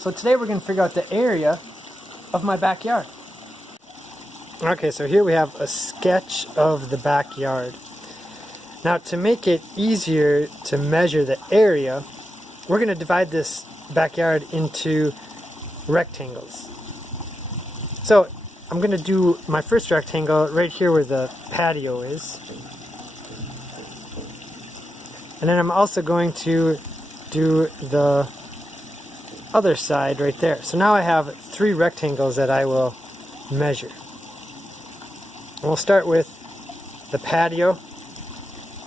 So today we're going to figure out the area of my backyard. Okay, so here we have a sketch of the backyard. Now to make it easier to measure the area, we're going to divide this backyard into rectangles. So I'm going to do my first rectangle right here where the patio is. And then I'm also going to do the other side right there. So now I have 3 rectangles that I will measure. And we'll start with the patio,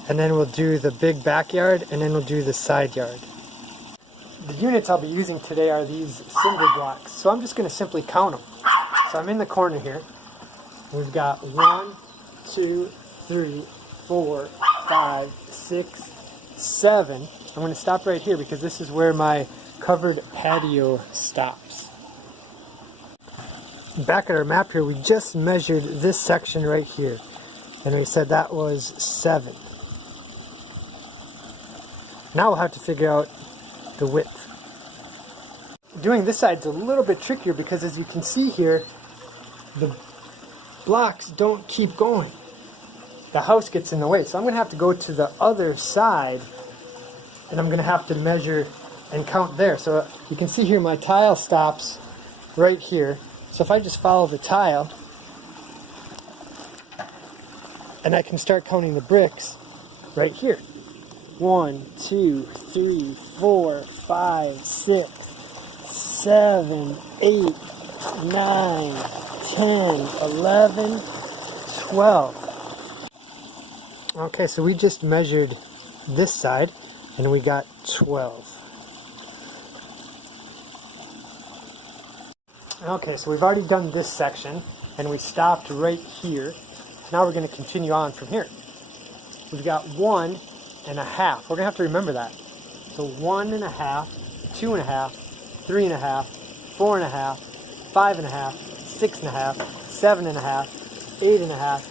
and then we'll do the big backyard, and then we'll do the side yard. The units I'll be using today are these cinder blocks, so I'm just going to simply count them. So I'm in the corner here. We've got 1, 2, 3, 4, 5, 6, 7. I'm going to stop right here because this is where my covered patio stops. Back at our map here, we just measured this section right here, and we said that was 7. Now we'll have to figure out the width. Doing this side's a little bit trickier because, as you can see here, the blocks don't keep going. The house gets in the way, so I'm going to have to go to the other side, and I'm going to have to measure and count there. So you can see here my tile stops right here. So if I just follow the tile, and I can start counting the bricks right here. 1, 2, 3, 4, 5, 6, 7, 8, 9, 10, 11, 12. Okay, so we just measured this side, and we got 12. Okay, so we've already done this section, and we stopped right here. Now we're going to continue on from here. We've got 1 1/2. We're going to have to remember that. So 1 1/2, 2 1/2, 3 1/2, 4 1/2, 5 1/2, 6 1/2, 7 1/2, 8 1/2,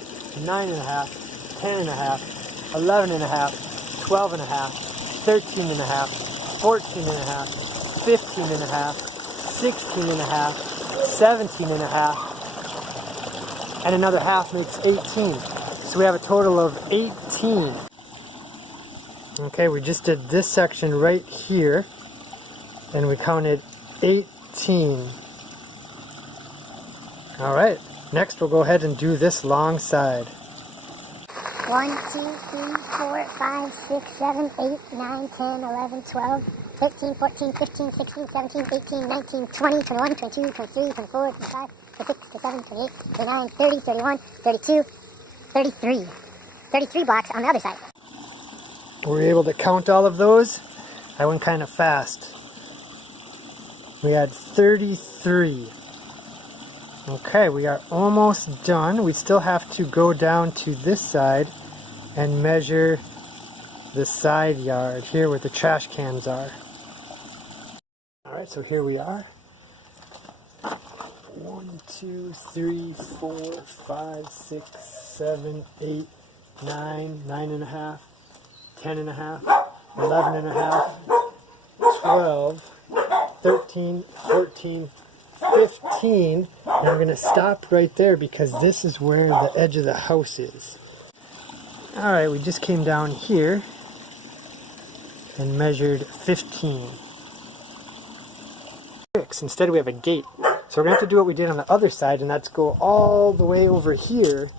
9 1/2, 10 1/2, 11 1/2, 12 1/2, 13 1/2, 14 1/2, 15 1/2, 16 1/2, 17 1/2, and another half makes 18. So we have a total of 18. Okay, we just did this section right here, and we counted 18. Alright, next we'll go ahead and do this long side. 1, 2, 3, 4, 5, 6, 7, 8, 9, 10, 11, 12, 13, 14, 15, 16, 17, 18, 19, 20, 21, 22, 23, 24, 25, 26, 27, 28, 29, 30, 31, 32, 33. 33 blocks on the other side. Were we able to count all of those? I went kind of fast. We had 33. Okay, we are almost done. We still have to go down to this side and measure the side yard here where the trash cans are. Alright, so here we are. 1, 2, 3, 4, 5, 6, 7, 8, 9, 9 1/2, 10 1/2, 11 1/2, 12, 13, 14, 15, and I'm going to stop right there because this is where the edge of the house is. Alright, we just came down here and measured 15. Instead we have a gate. So we're going to have to do what we did on the other side, and that's go all the way over here.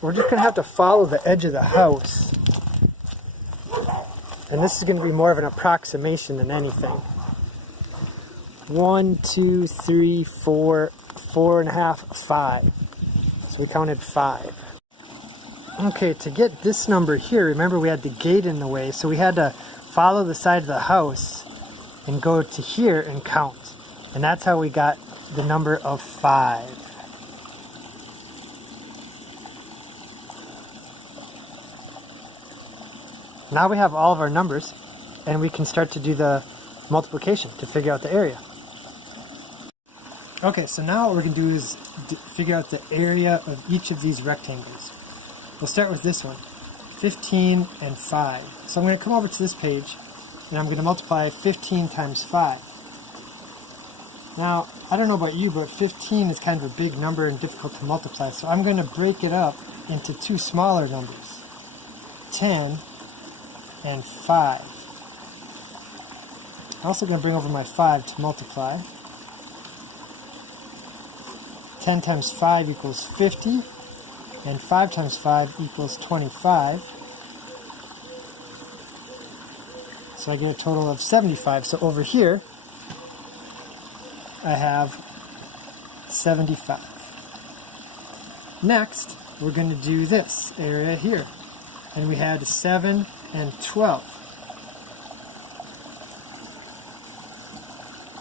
We're just going to have to follow the edge of the house. And this is going to be more of an approximation than anything. 1, 2, 3, 4, 4 1/2, 5. So we counted 5. Okay, to get this number here, remember we had the gate in the way, so we had to follow the side of the house and go to here and count. And that's how we got the number of 5. Now we have all of our numbers, and we can start to do the multiplication to figure out the area. Okay, so now what we're going to do is figure out the area of each of these rectangles. We'll start with this one, 15 and 5. So I'm going to come over to this page, and I'm going to multiply 15 times 5. Now, I don't know about you, but 15 is kind of a big number and difficult to multiply, so I'm going to break it up into two smaller numbers, 10 and 5. I'm also going to bring over my 5 to multiply. 10 times 5 equals 50, and 5 times 5 equals 25. So I get a total of 75. So over here, I have 75. Next, we're going to do this area here. And we had 7 and 12.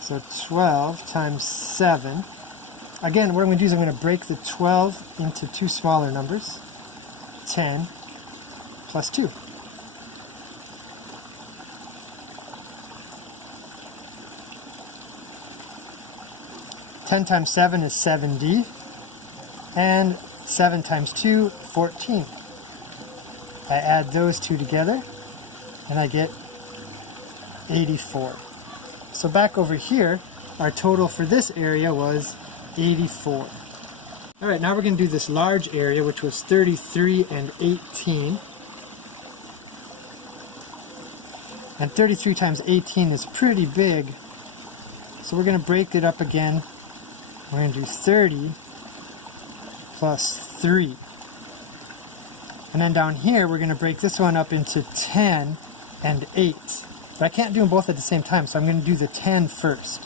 So 12 times 7. Again, what I'm going to do is I'm going to break the 12 into two smaller numbers. 10 plus 2. Ten times 7 is 70, and 7 times 2, 14. I add those two together, and I get 84. So back over here, our total for this area was 84. All right, now we're going to do this large area, which was 33 and 18. And 33 times 18 is pretty big, so we're going to break it up again. We're going to do 30 plus 3. And then down here, we're going to break this one up into 10 and 8. But I can't do them both at the same time, so I'm going to do the 10 first.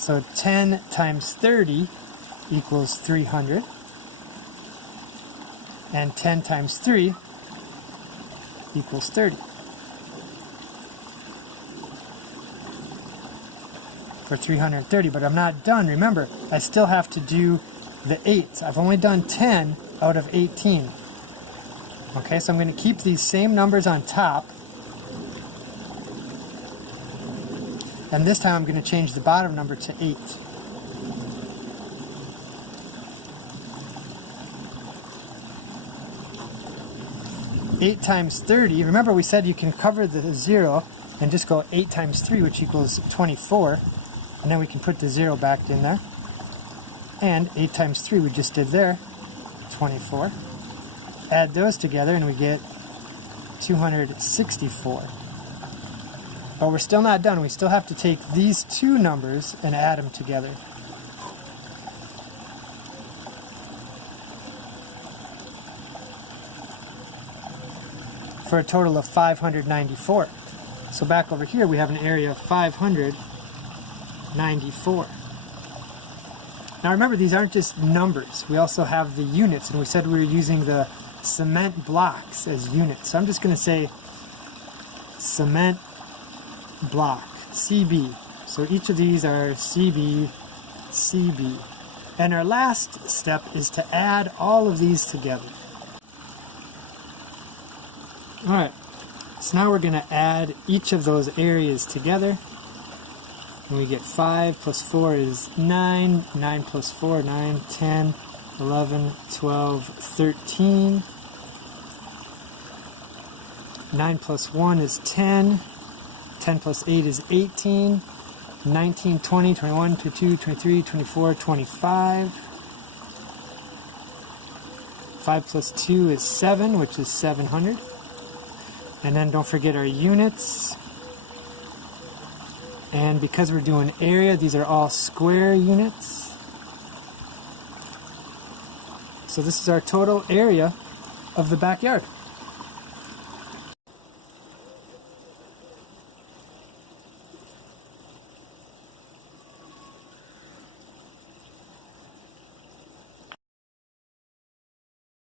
So 10 times 30 equals 300. And 10 times 3 equals 30. For 330, but I'm not done. Remember, I still have to do the 8. I've only done 10 out of 18. Okay, so I'm going to keep these same numbers on top. And this time I'm going to change the bottom number to 8. Eight times 30, remember we said you can cover the 0 and just go 8 times 3, which equals 24. And then we can put the 0 back in there. And 8 times 3 we just did there, 24. Add those together and we get 264. But we're still not done. We still have to take these two numbers and add them together. For a total of 594. So back over here we have an area of 594. Now remember, these aren't just numbers. We also have the units, and we said we were using the cement blocks as units. So I'm just going to say cement block, CB. So each of these are CB, CB. And our last step is to add all of these together. Alright, so now we're going to add each of those areas together. And we get 5 plus 4 is 9, 9 plus 4, 9, 10, 11, 12, 13. 9 plus 1 is 10, 10 plus 8 is 18, 19, 20, 21, 22, 23, 24, 25. 5 plus 2 is 7, which is 700. And then don't forget our units. And because we're doing area, these are all square units. So this is our total area of the backyard.